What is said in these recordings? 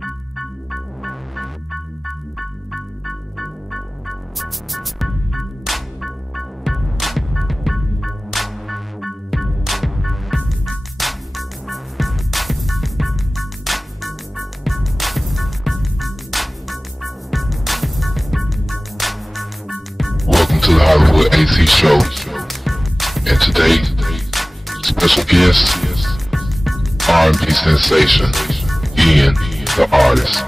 Welcome to the Hollywood AC Show, and today, special guest, R&B sensation, Ian, the artist.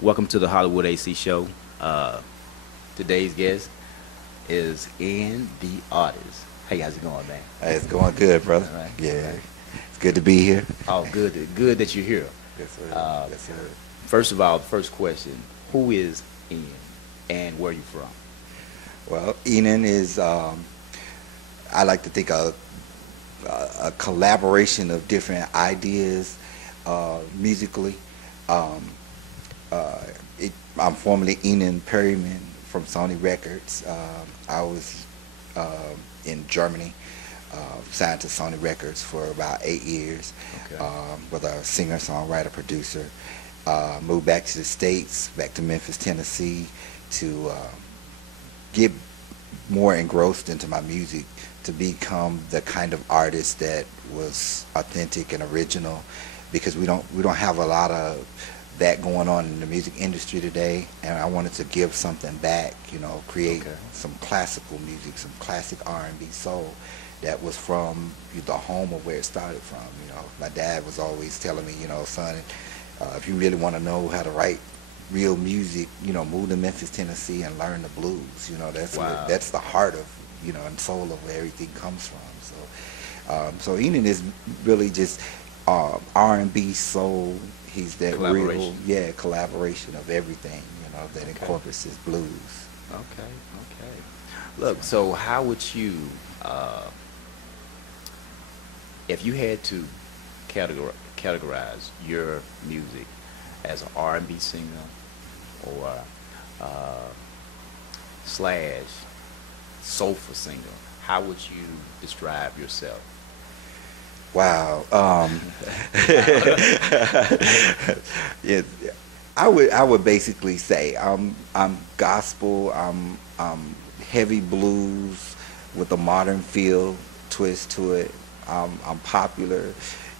Welcome to the Hollywood AC Show. Today's guest is Ian, the artist. Hey, how's it going, man? Hey, it's going good, brother. All right. Yeah, it's good to be here. Oh, good that you're here. Yes, sir. Yes, sir. First of all, first question: who is Ian, and where are you from? Well, Enon is, I like to think a collaboration of different ideas musically. I'm formerly Enon Perryman from Sony Records. I was in Germany, signed to Sony Records for about 8 years. Okay. Was a singer, songwriter, producer. Moved back to the States, back to Memphis, Tennessee, to get more engrossed into my music, to become the kind of artist that was authentic and original, because we don't have a lot of that going on in the music industry today, and I wanted to give something back, you know, create some classical music, some classic R&B soul that was from the home of where it started from. You know, my dad was always telling me, you know, son, if you really want to know how to write real music, you know, move to Memphis, Tennessee, and learn the blues. You know, that's that's the heart of, you know, and soul of where everything comes from. So, so Enon is really just R&B soul. He's that real, collaboration of everything, you know, that incorporates his blues. Okay. Look, so how would you, if you had to categorize your music as an R&B singer or slash soulful singer, how would you describe yourself? Wow. Yeah, I would basically say I'm gospel. I'm heavy blues with a modern feel twist to it. I'm popular,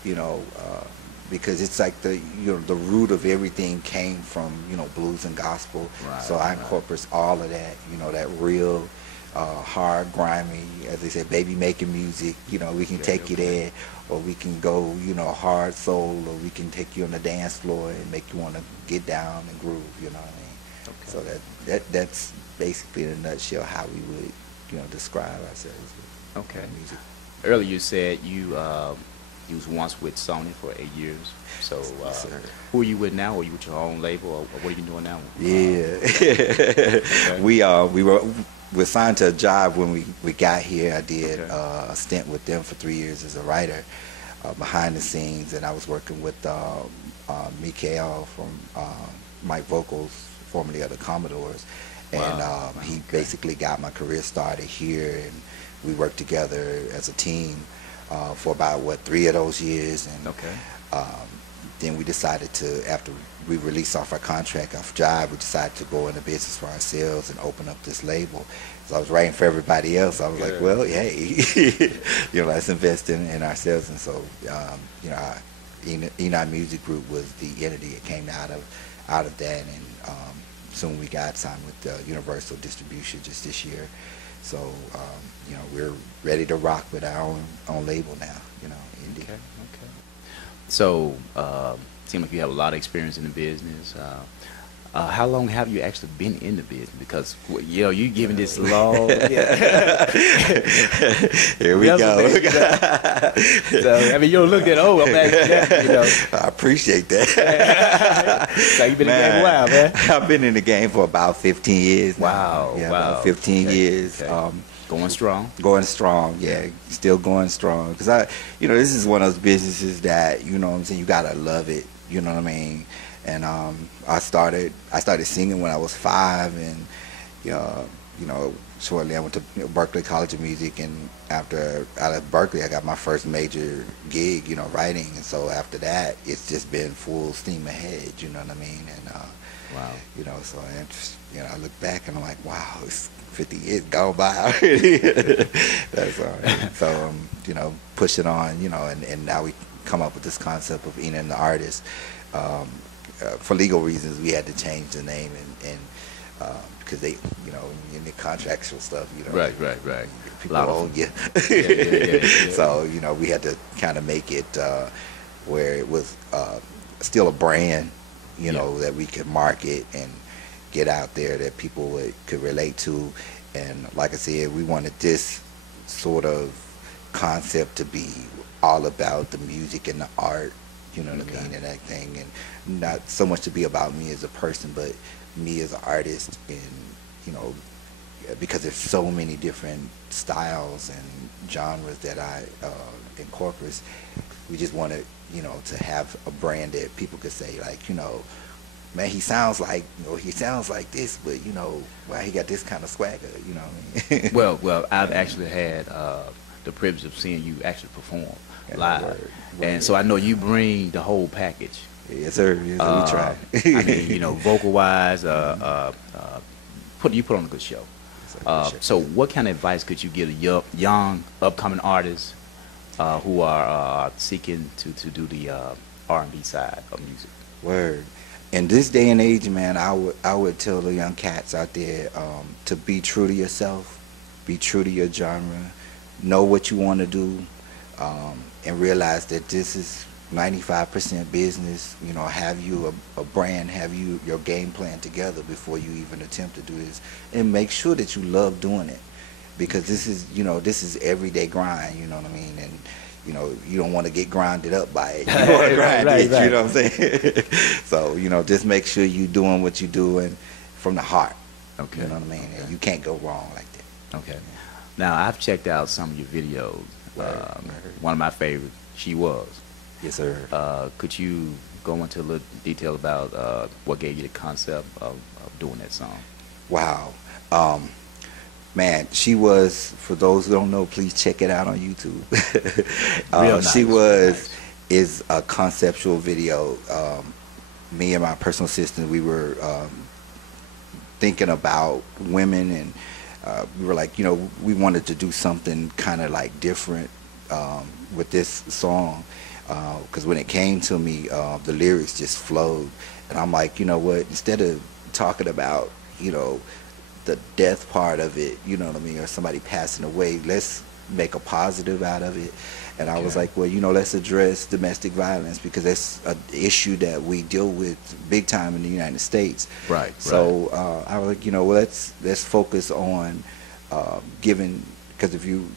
you know, because it's like the root of everything came from, you know, blues and gospel. Right, so I incorporate all of that, you know, that real hard, grimy, as they say, baby making music. You know, we can take you there, or we can go, you know, hard soul, or we can take you on the dance floor and make you want to get down and groove. You know what I mean? So that's basically in a nutshell how we would, you know, describe ourselves with music. Earlier you said you was once with Sony for 8 years. So who are you with now? Are you with your own label, or what are you doing now? Yeah, we were signed to a job when we got here. I did a stint with them for 3 years as a writer behind the scenes, and I was working with Mikael from Mike Vocals, formerly of the Commodores, and he basically got my career started here, and we worked together as a team for about 3 of those years, and then we decided to, after we released off our contract off Jive, we decided to go into business for ourselves and open up this label. So I was writing for everybody else. I was like, well, hey, you know, let's invest in ourselves. And so, you know, Enon Music Group was the entity that came out of that, and soon we got signed with Universal Distribution just this year. So, you know, we're ready to rock with our own label now, you know, indie. Okay. So, seems like you have a lot of experience in the business. How long have you actually been in the business? Because, you know, you giving this long. Here we go. So, I mean, you don't look that old. I'm actually, you know. I appreciate that. So you've been in the game a while, man. I've been in the game for about 15 years now. Wow. Yeah, about 15 years. Okay. Going strong. Going strong, yeah. Still going strong. Because you know, this is one of those businesses that, you know what I'm saying, you gotta love it. You know what I mean? And I started singing when I was 5, and you know, shortly I went to Berkeley College of Music, and after out of Berkeley, I got my first major gig, writing. And so after that, it's just been full steam ahead. You know what I mean? And Wow. So I look back and I'm like, wow, it's 50 years gone by already. That's all right. So pushing on, and now we come up with this concept of Ina and the Artist. For legal reasons, we had to change the name, and because they, in the contractual stuff, Right. people own you. Yeah. So we had to kind of make it where it was still a brand, that we could market and get out there that people could relate to. And like I said, we wanted this sort of concept to be all about the music and the art, you know what I mean, and that thing, and not so much to be about me as a person, but me as an artist, and because there's so many different styles and genres that I incorporate. We just wanted, to have a brand that people could say, like, man, he sounds like this, but wow, he got this kind of swagger, you know what I mean? Well, I've actually had the privilege of seeing you actually perform live, word. And so I know you bring the whole package. Yes, sir. We try. I mean, vocal wise, you put on a good show. So what kind of advice could you give a young upcoming artists who are seeking to do the R&B side of music? Word. In this day and age, man, I would tell the young cats out there to be true to yourself, be true to your genre, know what you want to do, and realize that this is 95% business. Have you a brand, have you your game plan together before you even attempt to do this, and make sure that you love doing it, because this is everyday grind. You know what I mean? And you don't want to get grinded up by it. You want to grind it. Right. You know what I'm saying? So just make sure you're doing what you're doing from the heart. Okay. You know what I mean? And you can't go wrong like that. Okay. Now I've checked out some of your videos. One of my favorites, She Was. Yes, sir. Could you go into a little detail about what gave you the concept of doing that song? Wow. Man, She Was, for those who don't know, please check it out on YouTube. Nice. She Was nice. Is a conceptual video. Me and my personal assistant, we were thinking about women, and we were like, we wanted to do something kind of like different with this song. Because when it came to me, the lyrics just flowed, and I'm like, you know what? Instead of talking about, the death part of it, you know what I mean, or somebody passing away, let's make a positive out of it. And I was like, well, let's address domestic violence, because that's an issue that we deal with big time in the United States. Right. So I was like, let's focus on giving, because if you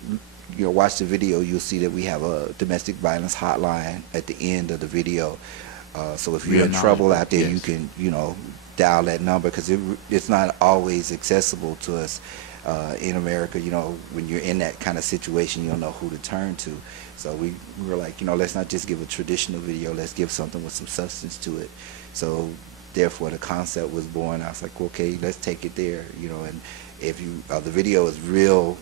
watch the video, you'll see that we have a domestic violence hotline at the end of the video. So if you're in trouble out there, you can, dial that number, because it's not always accessible to us in America. When you're in that kind of situation, you don't know who to turn to. So we were like, let's not just give a traditional video, let's give something with some substance to it. So therefore the concept was born. I was like, okay, let's take it there, and if you, the video is real,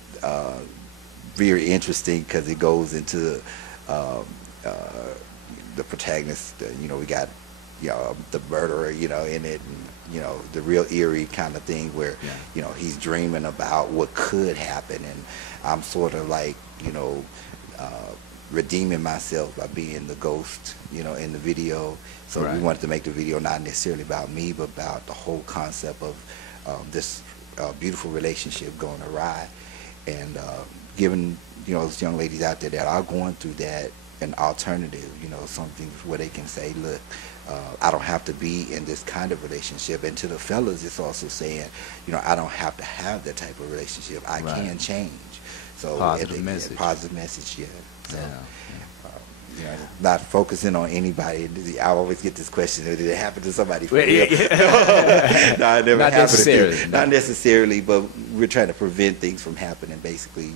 very interesting, because it goes into the protagonist. We got the murderer, in it, and the real eerie kind of thing where he's dreaming about what could happen, and I'm sort of like redeeming myself by being the ghost, in the video. So we wanted to make the video not necessarily about me, but about the whole concept of this beautiful relationship going awry, and giving those young ladies out there that are going through that an alternative, something where they can say, look, I don't have to be in this kind of relationship. And to the fellas, it's also saying, I don't have to have that type of relationship. I can change. So positive message. Positive message, yeah. So, not focusing on anybody. I always get this question: did it happen to somebody? For real? No, it never Not happened. necessarily. Not necessarily, but we're trying to prevent things from happening. Basically,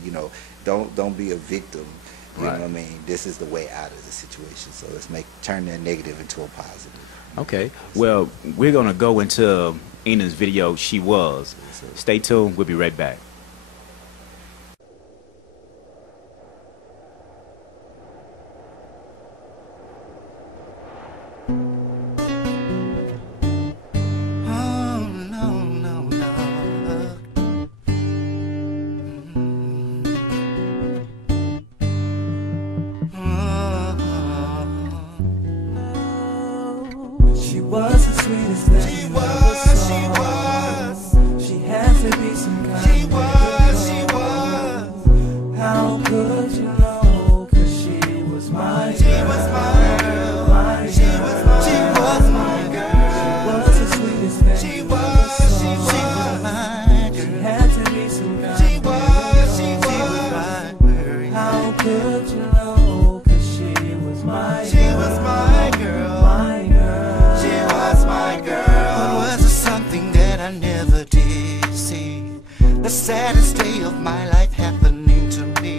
don't be a victim. You know what I mean? This is the way out of the situation. So let's turn that negative into a positive. Okay. Well, we're gonna go into Ina's video, She Was. Stay tuned. We'll be right back. was the sweetest thing. She was. She had to be some kind. She was. How could you know? 'Cause she was my girl. She was my girl. She was my girl. She was the sweetest thing. She was my girl. She had to be some kind. She was my girl. How could you know? 'Cause she was my girl. She was my girl. My girl. She was my girl. But was it something that I never did see? The saddest day of my life happening to me.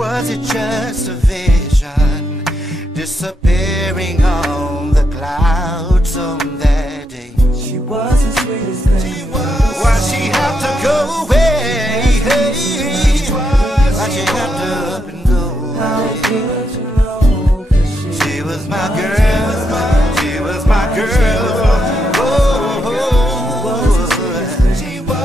Was it just a vision disappearing on the clouds on that day? She was the sweetest thing. Why she have to go away? Why she have to up and go away? How could you know? 'Cause she was my girl. She was my girl. Oh, she was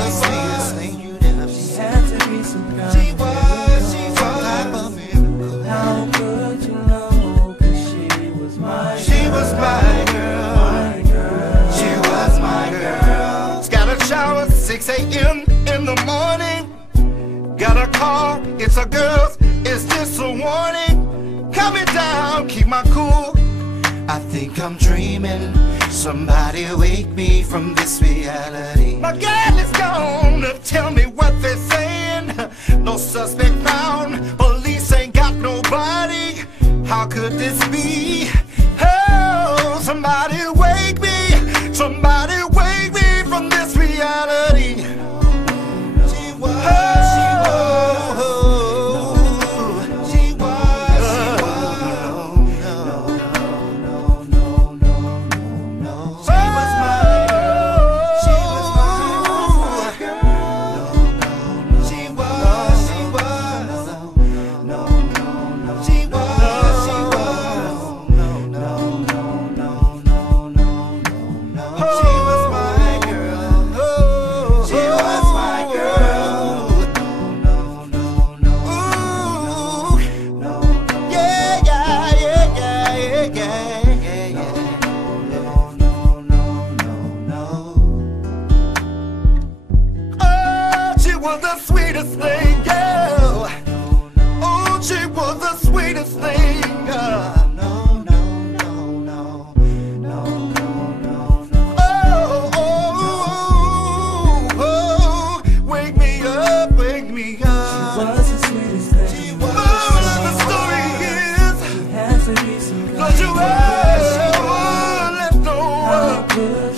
the sweetest thing you'd ever seen. She had to be some kind. She was some type of miracle. How could you know? 'Cause she was my girl. She was my girl. My girl. She was my girl. Got a shower at 6 a.m. in the morning. Got a call, it's a girl's. Is this a warning? Calm me down, keep my cool. I think I'm dreaming. Somebody wake me from this reality. My girl is gone. Tell me what they're saying. No suspect found. Police ain't got nobody. How could this be? Oh, somebody wake me. Somebody wake me from this reality. She was. The sweetest thing, yeah. Oh, she was the sweetest thing. No, no, no, no, no, no, no, no. Oh, oh, oh, wake me up, wake me up. She was the sweetest thing. She was. Oh, the story is. She has to be some kind. Don't you ever let no one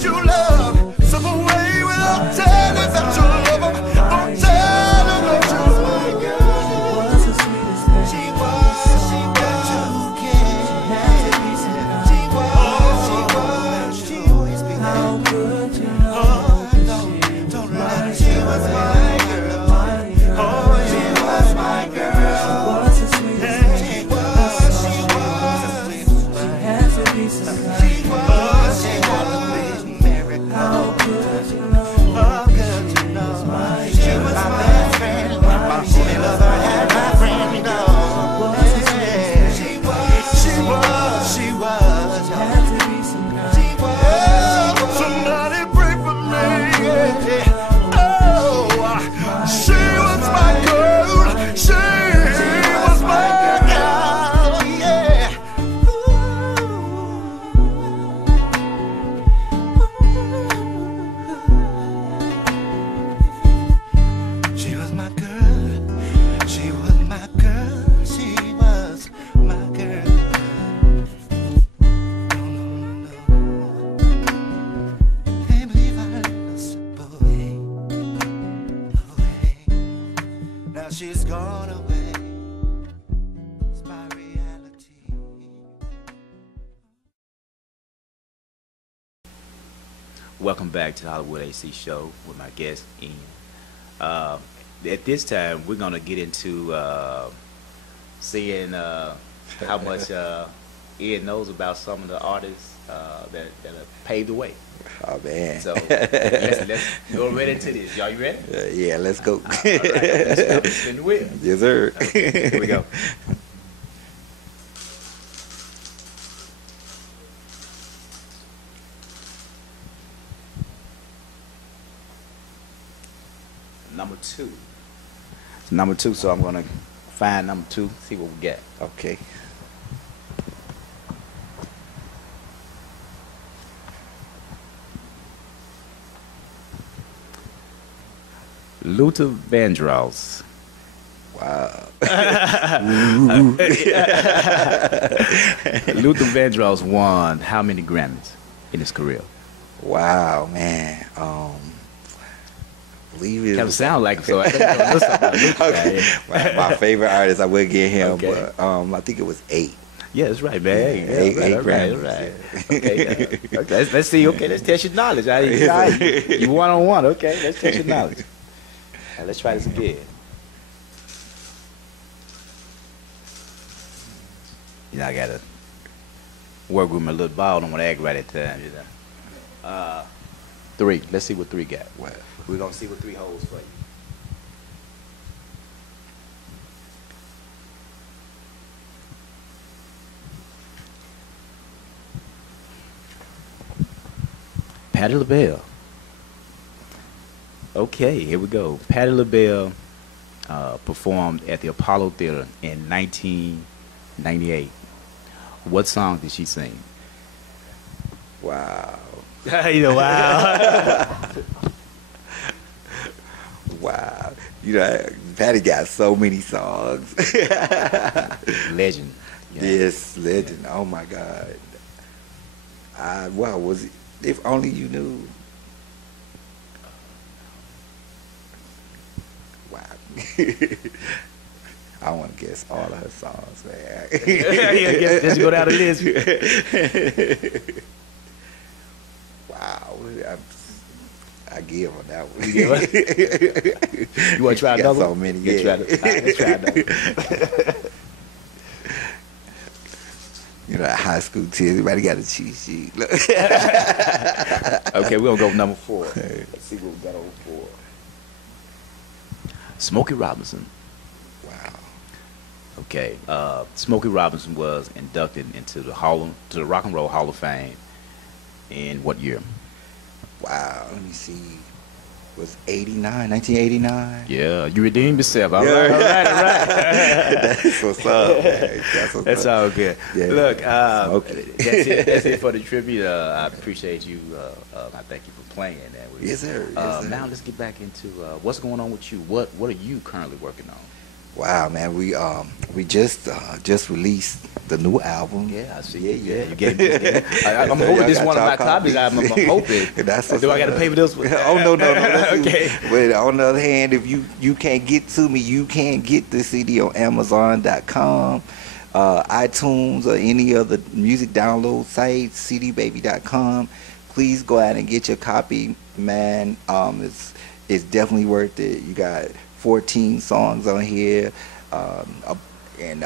you love slip away without telling that you love them. She's gone away. It's my reality. Welcome back to the Hollywood AC Show with my guest Ian. At this time, we're gonna get into seeing how much Ian knows about some of the artists that have paved the way. Oh man! So let's go right into this. Y'all, you ready? Yeah, let's go. All right, let's go. Spin the wheel. Yes, sir. Okay, here we go. number 2. It's number 2, so I'm gonna find number 2, see what we get. Okay. Luther Vandross. Wow. Luther Vandross won how many Grammys in his career? Wow, man. Believe it. Kind of sound like him, so I think I know something about Luther. Okay. My favorite artist, I would get him, Okay. but I think it was 8. Yeah, that's right, man. Yeah, Yeah, eight right, Grammys, right. Okay, okay, let's see. Okay, let's test your knowledge. You one-on-one. Okay, let's test your knowledge. All right, let's try this again. You know, I gotta work with my little ball. I don't want to act right at times, you know. 3. Let's see what 3 got. Well, We're gonna see what 3 holds for you. Patti LaBelle. Okay, here we go. Patti LaBelle performed at the Apollo Theater in 1998. What song did she sing? wow. You know, wow. Wow. You know, Patty got so many songs. Legend. You know? Yes, legend. Oh my God. Wow, was it? If only you knew. Wow. I want to guess all of her songs, man. Yeah, let's go down the list. Wow. I give on that one. You want to try She another? got so many. Yeah. Yeah. Let's try another. You know, at high school tears, everybody got a cheat sheet. Okay, we're going to go with number 4. Let's see what we got on 4. Smokey Robinson. Wow. Okay, Smokey Robinson was inducted into the Rock and Roll Hall of Fame in what year? Wow. Let me see. Was 1989? Yeah, you redeemed yourself. All Yeah. right, all right, all right. That's what's up, man. That's all good. Yeah. Look, Smokey. that's it for the tribute. I appreciate you. I thank you for playing that. With me. Yes, sir. Yes, sir. Now let's get back into what's going on with you. What are you currently working on? Wow, man, we just released the new album. Yeah, I see. Yeah. You gave me. I'm hoping this Y'all one of my got y'all copies. I'm hoping. That's what's Do I got to up. pay for this one? Oh no. Okay. But on the other hand, if you can't get to me, you can't get the CD on Amazon.com, iTunes, or any other music download sites, cdbaby.com. Please go out and get your copy, man. It's definitely worth it. You got 14 songs on here, and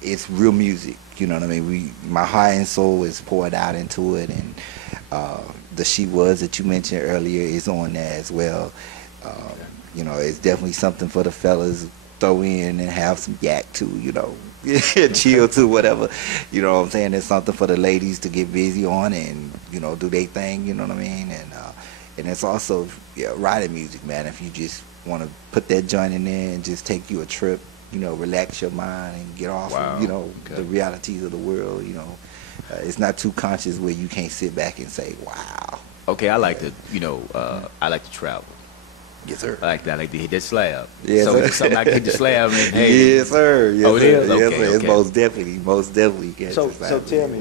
it's real music. You know what I mean? My heart and soul is poured out into it, and the She Was that you mentioned earlier is on there as well. You know, it's definitely something for the fellas throw in and have some yak to, you know, chill to, whatever. You know what I'm saying? It's something for the ladies to get busy on and, you know, do their thing. You know what I mean? And it's also riding music, man. If you just want to put that joint in there and just take you a trip, you know, relax your mind and get off of, you know, the realities of the world, you know. It's not too conscious where you can't sit back and say, wow. Okay, I like to, you know, I like to travel. Yes, sir. I like that. I like to hit that slab. Yes, so sir. it's something I can hit the slab and hey. Yes, sir. Yes, Oh, it sir. is? Yes, Okay, sir. It's okay. most definitely. Catch So the slab. tell me,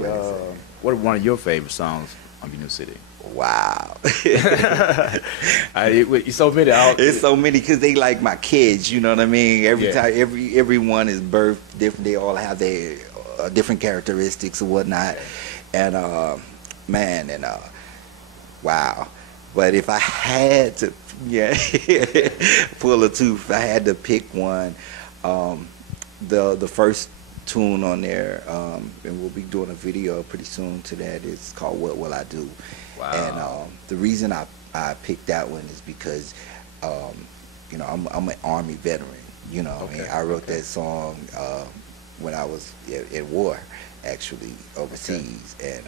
what are one of your favorite songs on Your New City? Wow. It's so many. It's so many because they like my kids. You know what I mean? Every time, everyone is birthed different. They all have their different characteristics or whatnot. And man, and wow. But if I had to, pull a tooth, if I had to pick one, the first tune on there, and we'll be doing a video pretty soon to that. It's called "What Will I Do." Wow. And the reason I picked that one is because, you know, I'm an Army veteran. You know, I mean, I wrote that song when I was in war, actually overseas, and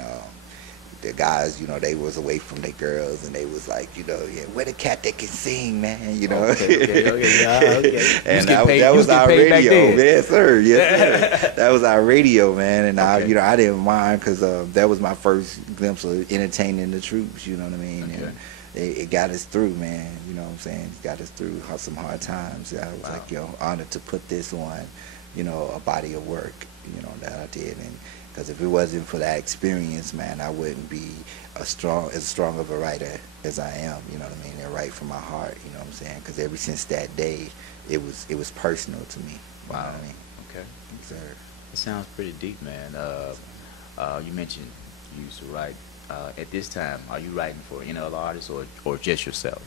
the guys, you know, they was away from their girls, and they was like, you know, yeah, where the cat that can sing, man, you know. Okay, yeah, okay. And that was our radio, yes sir, yes sir. That was our radio, man, and I, you know, I didn't mind because that was my first glimpse of entertaining the troops, you know what I mean. And it got us through, man. You know what I'm saying? It got us through some hard times. I was like, you know, honored to put this on, you know, a body of work, you know, that I did. And because if it wasn't for that experience, man, I wouldn't be as strong of a writer as I am. You know what I mean? And write from my heart. You know what I'm saying? Because ever since that day, it was personal to me. Wow. You know what I mean? Okay. Yes, sir. It sounds pretty deep, man. You mentioned you used to write. At this time, are you writing for any other artists or just yourself?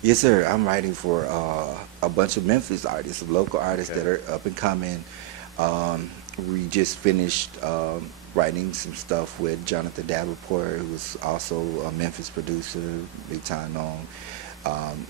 Yes, sir. I'm writing for a bunch of Memphis artists, local artists that are up and coming. We just finished writing some stuff with Jonathan Davenport, who was also a Memphis producer, big time known.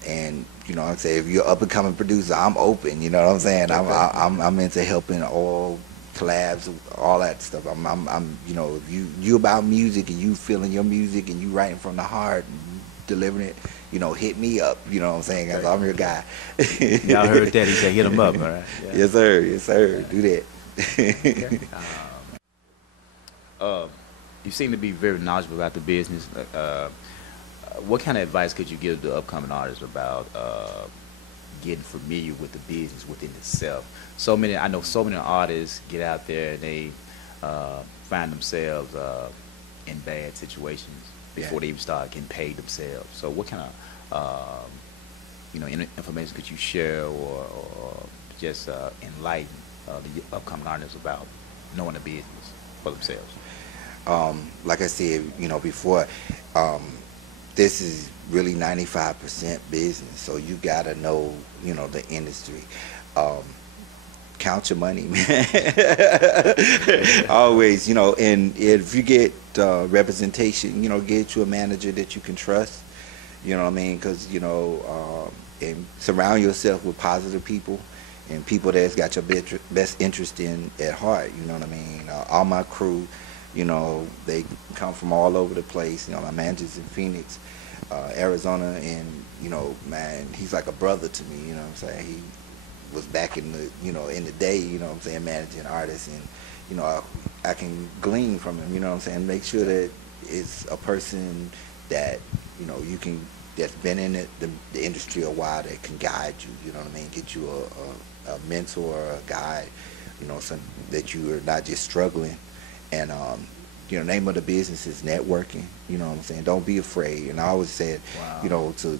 And you know, I say if you're an up and coming producer, I'm open. You know what I'm saying? I'm into helping all collabs, all that stuff. I'm you know, if you about music and you feeling your music and you writing from the heart and delivering it, you know, hit me up. You know what I'm saying? 'Cause I'm your guy. Y'all heard that? He said hit him up. All right. Yeah. Yes, sir. Yes, sir. Do that. You seem to be very knowledgeable about the business. What kind of advice could you give the upcoming artists about getting familiar with the business within itself? I know so many artists get out there and they find themselves in bad situations before they even start getting paid themselves. So what kind of you know, information could you share or just enlighten the upcoming artists about knowing the business for themselves? Like I said, you know, before, this is really 95% business, so you gotta know, you know, the industry. Count your money, man. Always, you know, and if you get representation, you know, get you a manager that you can trust, you know what I mean, because, you know, and surround yourself with positive people and people that's got your best interest at heart, you know what I mean. All my crew, you know, they come from all over the place. You know, my manager's in Phoenix, Arizona, and, you know, man, he's like a brother to me, you know what I'm saying. He was back in the, you know, in the day, you know what I'm saying, managing artists, and, you know, I can glean from him, you know what I'm saying, make sure that it's a person that, you know, you can, that's been in the industry a while, that can guide you, you know what I mean, get you a mentor, a guide, you know, so that you are not just struggling. And, you know, name of the business is networking, you know what I'm saying, don't be afraid. And I always said, you know, to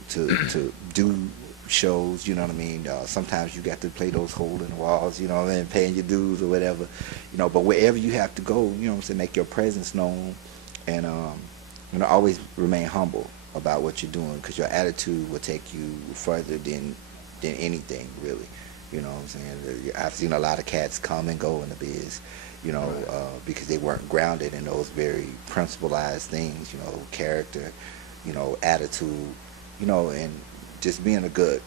do shows, you know what I mean, sometimes you got to play those hole in the walls, you know what I mean, paying your dues or whatever, you know, but wherever you have to go, you know what I'm saying, make your presence known, and, you know, always remain humble about what you're doing, because your attitude will take you further than anything, really, you know what I'm saying. I've seen a lot of cats come and go in the biz, you know, because they weren't grounded in those very principalized things, you know, character, you know, attitude, you know, and just being a good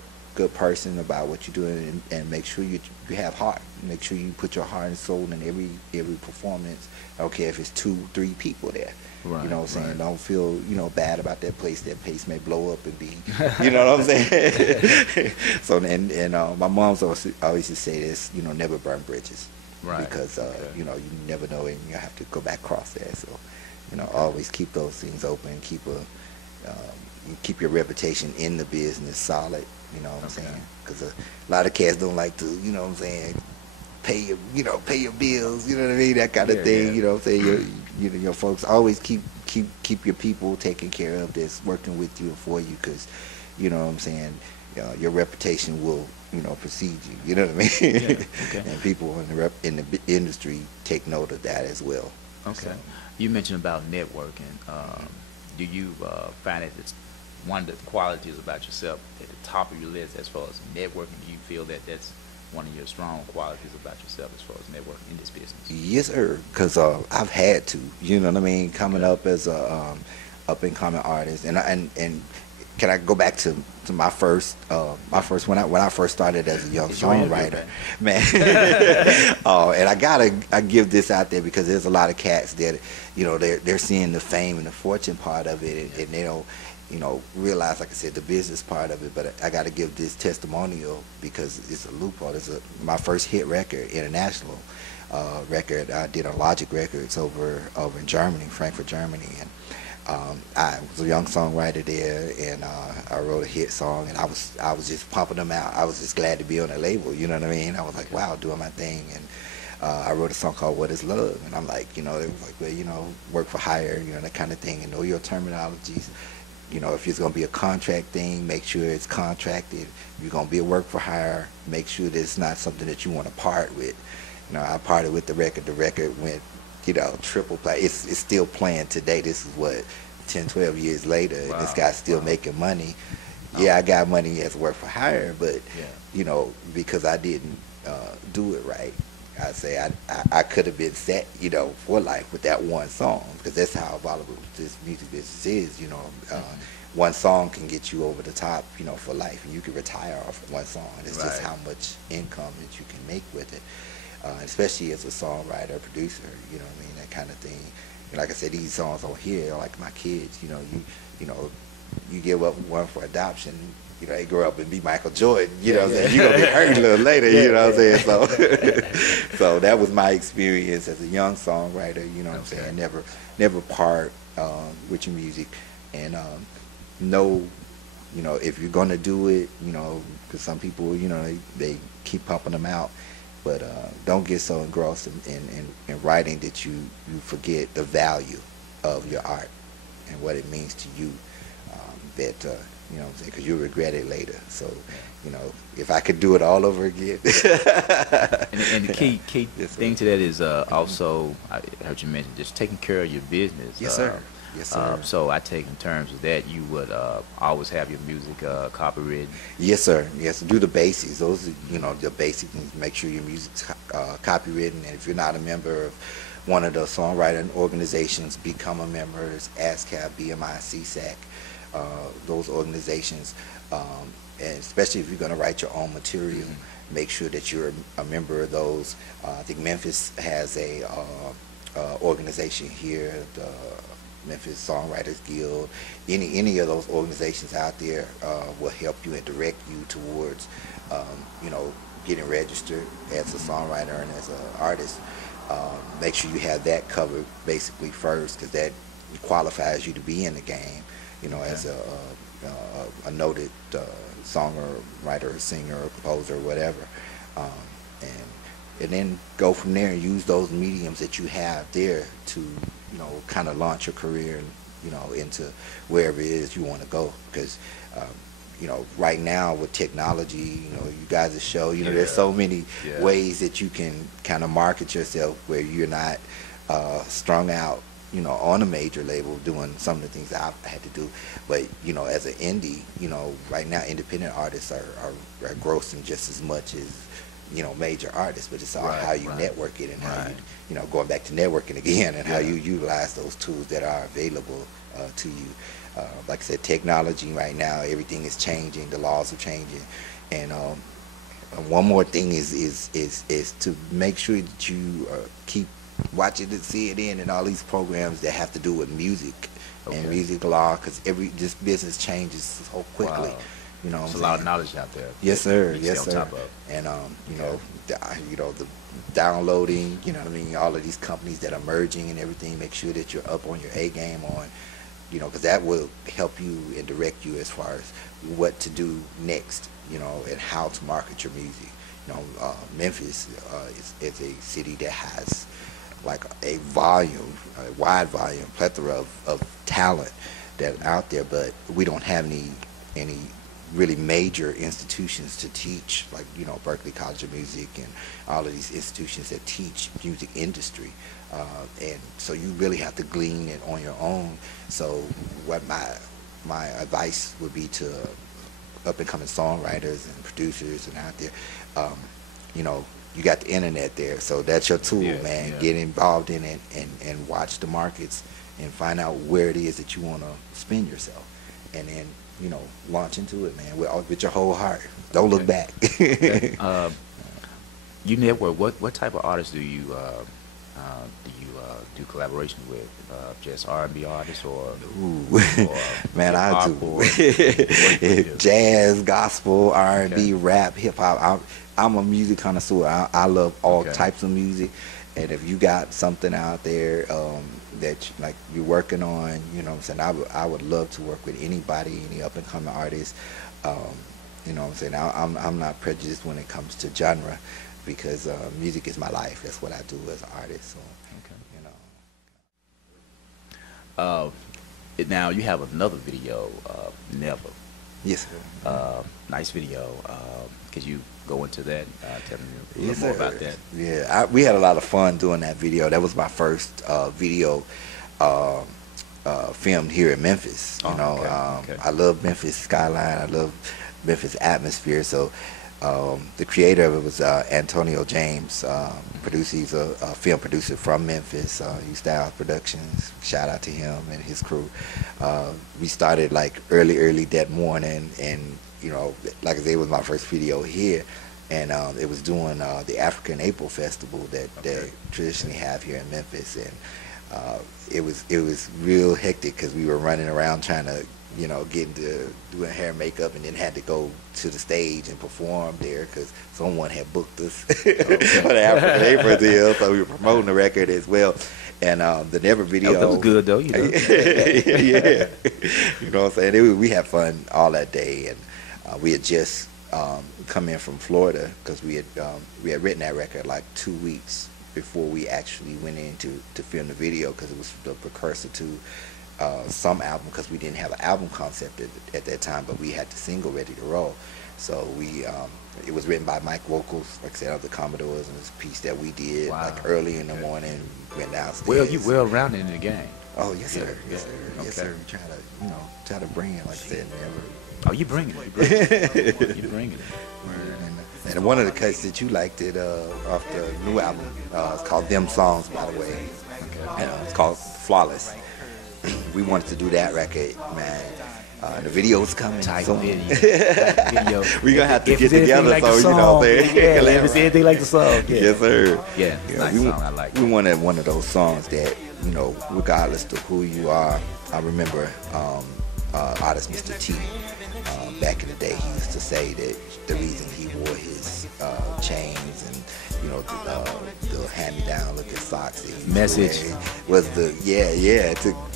person about what you're doing, and make sure you have heart. Make sure you put your heart and soul in every performance. I don't care if it's 2-3 people there. Right, you know what I'm saying? right. Don't feel, you know, bad about that place. That place may blow up and be, you know what I'm saying? So, and my mom's always used to say this, you know, never burn bridges. Right. Because, you know, you never know, and you have to go back across there. So, you know, always keep those things open. Keep your reputation in the business solid, you know what I'm saying? Because a lot of cats don't like to, you know what I'm saying, pay your bills, you know what I mean, that kind of thing, yeah. You know what I'm saying? Your folks always keep your people taken care of that's working with you and for you, because, you know what I'm saying, your reputation will, you know, precede you, you know what I mean? Yeah, okay. And people in the industry take note of that as well. Okay. So, you mentioned about networking. Do you find that it's one of the qualities about yourself at the top of your list as far as networking? Do you feel that that's one of your strong qualities about yourself as far as networking in this business? Yes, sir. Because I've had to, you know what I mean, coming up as a up and coming artist, and can I go back to my first when I first started as a young songwriter, man. And I give this out there because there's a lot of cats that, you know, they're seeing the fame and the fortune part of it, and they don't, you know, realize, like I said, the business part of it. But I got to give this testimonial because it's a loophole. It's my first hit record, international record. I did on Logic Records over in Germany, Frankfurt, Germany, and I was a young songwriter there, and I wrote a hit song, and I was just pumping them out. I was just glad to be on a label, you know what I mean? I was like, wow, doing my thing, and I wrote a song called What Is Love, and I'm like, you know, they was like, well, you know, work for hire, you know, that kind of thing, and know your terminologies. You know, if it's going to be a contract thing, make sure it's contracted. If you're going to be a work for hire, make sure that it's not something that you want to part with. You know, I parted with the record. The record went, you know, triple play. It's still playing today. This is what, 10, 12 years later, and this guy's still making money. Yeah, I got money as work for hire, but, you know, because I didn't do it right, I say I could have been set, you know, for life with that one song, because that's how volatile this music business is, you know. One song can get you over the top, you know, for life, and you can retire off of one song. It's just how much income that you can make with it, especially as a songwriter, producer, you know what I mean, that kind of thing. And like I said, these songs on here are like my kids, you know, you give up one for adoption, you know, they grow up and be Michael Jordan, you know what I'm saying? You're going to be hurt a little later, you know what I'm saying? So, so that was my experience as a young songwriter, you know what I'm saying? Never part with your music, and know, you know, if you're going to do it, you know, because some people, you know, they keep pumping them out, but don't get so engrossed in writing that you forget the value of your art and what it means to you, that you know what I'm saying, because you'll regret it later. So, you know, if I could do it all over again. and the key thing to that is also, I heard you mention, just taking care of your business. Yes, sir. Yes, sir. So I take in terms of that, you would always have your music copywritten. Yes, sir. Yes, do the basics. Those are, you know, the basics. Make sure your music's copywritten, and if you're not a member of one of the songwriting organizations, become a member. It's ASCAP, BMI, CSAC. Those organizations, and especially if you're going to write your own material, make sure that you're a member of those. I think Memphis has a organization here, the Memphis Songwriters Guild. Any of those organizations out there will help you and direct you towards, you know, getting registered as a songwriter and as an artist. Make sure you have that covered basically first, because that qualifies you to be in the game, you know, as a noted songwriter, singer, or composer, or whatever, and then go from there and use those mediums that you have there to, you know, kind of launch your career, you know, into wherever it is you want to go. Because you know, right now with technology, you know, you guys' show, you know, there's so many ways that you can kind of market yourself where you're not strung out, you know, on a major label doing some of the things that I've had to do. But, you know, as an indie, you know, right now independent artists are grossing just as much as, you know, major artists, but it's all how you network it, and how you know, going back to networking again, and how you utilize those tools that are available to you. Like I said, technology right now, everything is changing, the laws are changing, and one more thing is to make sure that you keep watching the CNN and all these programs that have to do with music and music law, because this business changes so quickly. You know, there's a lot of knowledge out there. Yes, sir. Yes, sir. And you know, the downloading. You know what I mean? All of these companies that are merging and everything. Make sure that you're up on your A game on. You know, because that will help you and direct you as far as what to do next. You know, and how to market your music. You know, Memphis is a city that has like a wide volume, plethora of talent that out there, but we don't have any really major institutions to teach, like, you know, Berklee College of Music and all of these institutions that teach music industry, and so you really have to glean it on your own. So what my advice would be to up and coming songwriters and producers and out there, you know, you got the internet there, so that's your tool, man. Get involved in it and watch the markets and find out where it is that you want to spend yourself, and then, you know, launch into it, man, with your whole heart. Don't look back. You network. What type of artists do you do collaboration with? Just R&B artists or Man, I do jazz, gospel, R&B, rap, hip hop. I'm a music connoisseur. I love all types of music, and if you got something out there that like you're working on, you know what I'm saying, I would love to work with anybody, any up and coming artists. You know what I'm saying. I'm not prejudiced when it comes to genre, because music is my life. That's what I do as an artist. So, you know. Now you have another video, Never. Yes, sir. Nice video. Could you go into that? Tell me a little more about that. Yeah, we had a lot of fun doing that video. That was my first video filmed here in Memphis. You know, I love Memphis skyline. I love Memphis atmosphere. So the creator of it was Antonio James. He's a film producer from Memphis. Styles Productions. Shout out to him and his crew. We started like early that morning, and you know, like I said, it was my first video here, and it was doing the African April Festival that they traditionally have here in Memphis, and it was real hectic because we were running around trying to, you know, get into doing hair and makeup, and then had to go to the stage and perform there because someone had booked us for the African April deal, so we were promoting the record as well. And the Never video, that was good though, you know. Yeah, you know what I'm saying. We had fun all that day, and we had just come in from Florida because we had written that record like 2 weeks before we actually went in to film the video, because it was the precursor to some album, because we didn't have an album concept at that time, but we had the single ready to roll. So it was written by Mike Vocals, like I said, of the Commodores, and it's a piece that we did like early in the morning, went downstairs. Well, you well-rounded in the game. Oh, yes, sir. Yes, sir. Yes, sir. Try to bring it, like I said, never. Oh, you bringing it. You bringing it. And one of the cuts that you liked it off the new album, it's called Them Songs, by the way. It's called Flawless. We wanted to do that record, man. The video's coming. Video. We're gonna have to get together, like so you know. If it's anything like the song, yes, sir. Yeah, nice song. I like. We wanted one of those songs that, you know, regardless of who you are. I remember artist Mr. T. Back in the day, he used to say that the reason he wore his chains and, you know, the hand-me-down looking socks that he message was to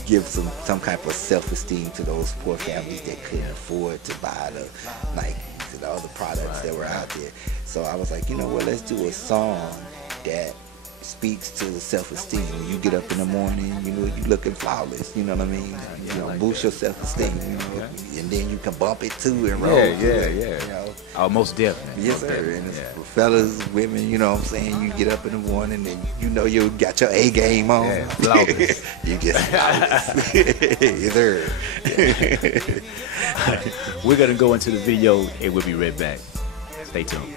give some kind of self-esteem to those poor families that couldn't afford to buy the Nikes and the other products that were out there. So I was like, you know what, let's do a song that speaks to the self-esteem. When you get up in the morning, you know, you looking flawless, you know what I mean? You know, boost your self-esteem, you know, and then you can bump it too and roll. Yeah. You know? Oh, most definitely. Yes, sir. And it's for fellas, women, you know what I'm saying? You get up in the morning and you know you got your A game on. Yeah, flawless. You get flawless. Yes, sir. We're going to go into the video and we'll be right back. Stay tuned.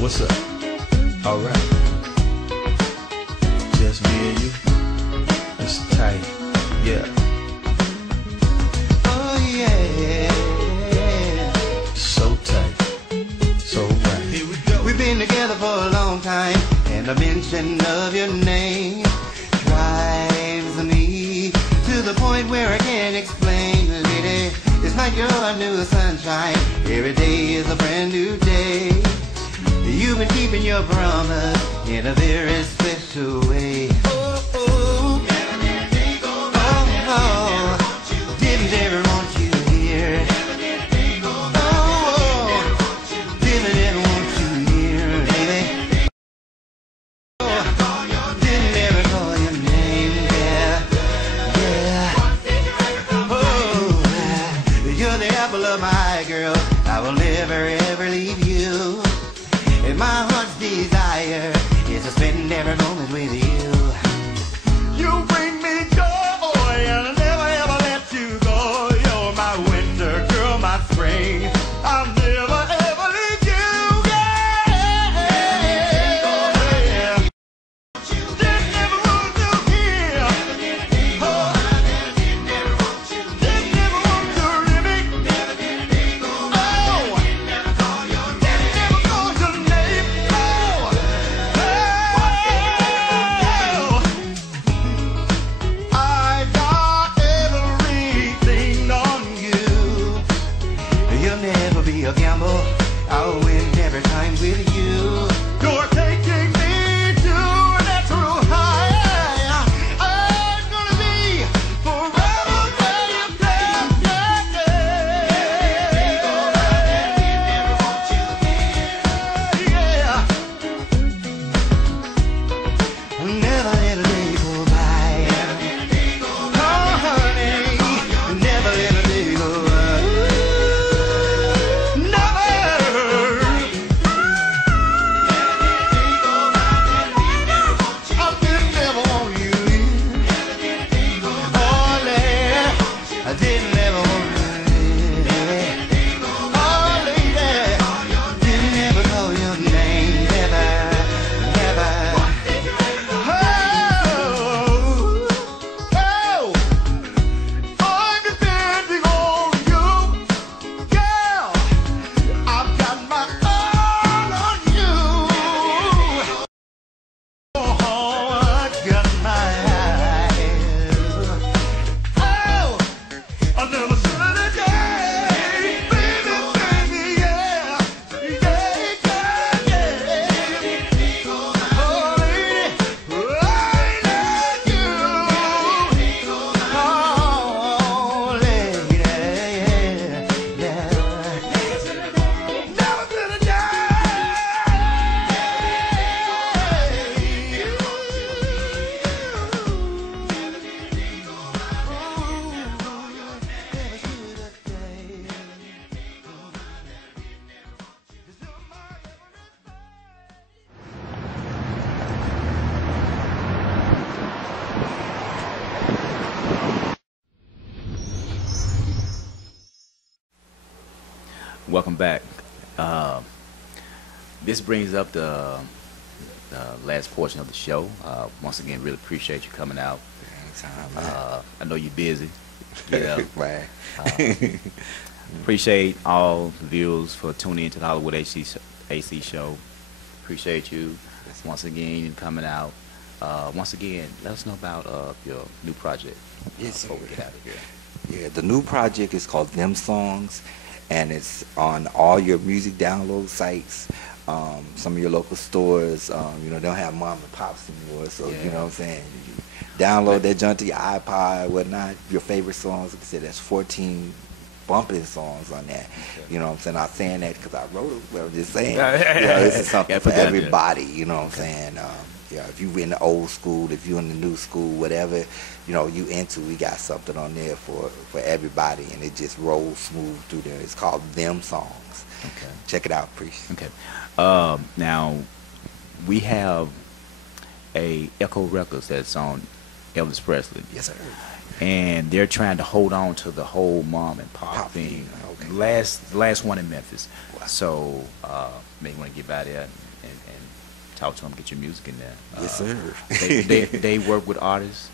What's up? All right. Just me and you. It's tight. Yeah. Oh yeah. So tight. So right. Here we go. We've been together for a long time, and the mention of your name drives me to the point where I can't explain, lady. It's like your new sunshine. Every day is a brand new day. You've been keeping your promise in a very special way. Didn't ever want you here. Didn't ever want you near, baby. Didn't ever call your name, yeah. You're the apple of my eye, girl. I I will never ever leave you. And my heart's desire is to spend every moment with you. You bring me joy and I'll never ever let you go. You're my winter girl, my spring. I'll never ever leave you. A gamble, I'll win every time with you. You're taking me to a natural high. I'm gonna be forever where you can. Yeah. Never let a day go by. Oh, honey, never let a day go by. Welcome back. This brings up the last portion of the show. Once again, really appreciate you coming out. I know you're busy. Yeah. Right. Appreciate all the viewers for tuning into the Hollywood AC show. Appreciate you once again coming out. Once again, let us know about your new project. Yes, before we get out of here. Yeah, the new project is called Them Songs, and it's on all your music download sites. Some of your local stores, you know, they don't have mom and pops anymore, so Yeah. you know what I'm saying. You download that junk to your iPod, whatnot. Your favorite songs. Like I said, there's 14 bumping songs on that. You know what I'm saying? I'm saying that because I wrote it. Well, I'm just saying. You know, this is something Yeah, for put that in there. everybody. You know what I'm saying? Yeah, if you in the old school, if you in the new school, whatever, you know, you into, we got something on there for everybody, and it just rolls smooth through there. It's called Them Songs. Okay. Check it out, Priest. Okay. Now, we have a Echo Records that's on Elvis Presley. Yes, sir. And they're trying to hold on to the whole mom and pop thing. Okay. Last one in Memphis. Wow. So, maybe want to get by there and talk to them, get your music in there. Yes, sir. They work with artists,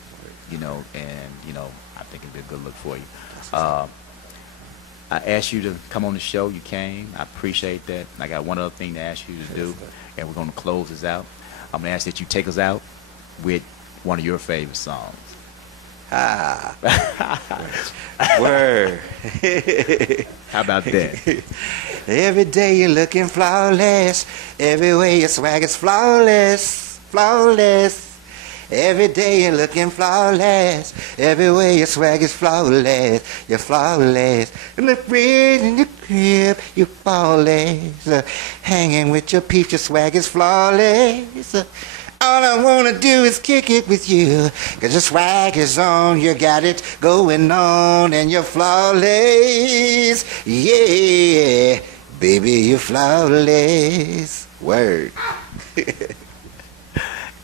you know, and, you know, I think it'd be a good look for you. I asked you to come on the show. You came. I appreciate that. I got one other thing to ask you to do, and we're going to close this out. I'm going to ask that you take us out with one of your favorite songs. Ah. Word. How about that? Every day you're looking flawless. Every way your swag is flawless. Flawless. Every day you're looking flawless. Every way your swag is flawless. You're flawless. And the breeze in your crib, you're flawless. Hanging with your peach, your swag is flawless. All I wanna do is kick it with you, 'cause your swag is on, you got it going on, and you're flawless. Yeah, baby, you're flawless. Word.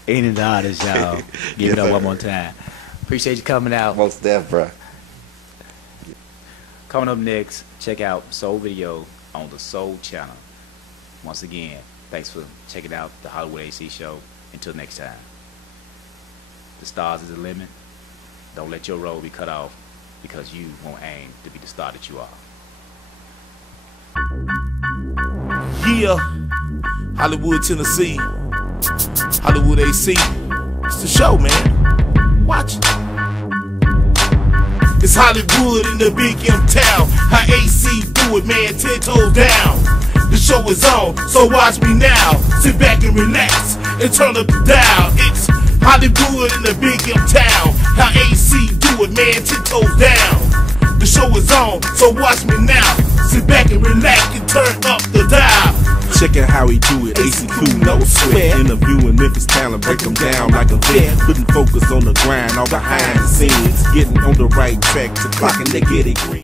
Ain't it artist, y'all? Give it up one more time. Appreciate you coming out. Most def, bruh. Coming up next, check out Soul Video on the Soul channel. Once again, thanks for checking out the Hollywood AC show. Until next time, the stars is the limit. Don't let your road be cut off because you won't aim to be the star that you are. Yeah, Hollywood, Tennessee, Hollywood AC. It's the show, man. Watch it. It's Hollywood in the big M town. How AC do it, man, 10 toes down. The show is on, so watch me now. Sit back and relax and turn up the dial. It's Hollywood in the big M town. How AC do it, man, 10 toes down. The show is on, so watch me now. Sit back and relax and turn up the dial. Check out how he do it, AC cool, no sweat. Interviewing Memphis talent, break them down like a vet. Putting focus on the grind, all behind the scenes. Getting on the right track to clocking, they get it green.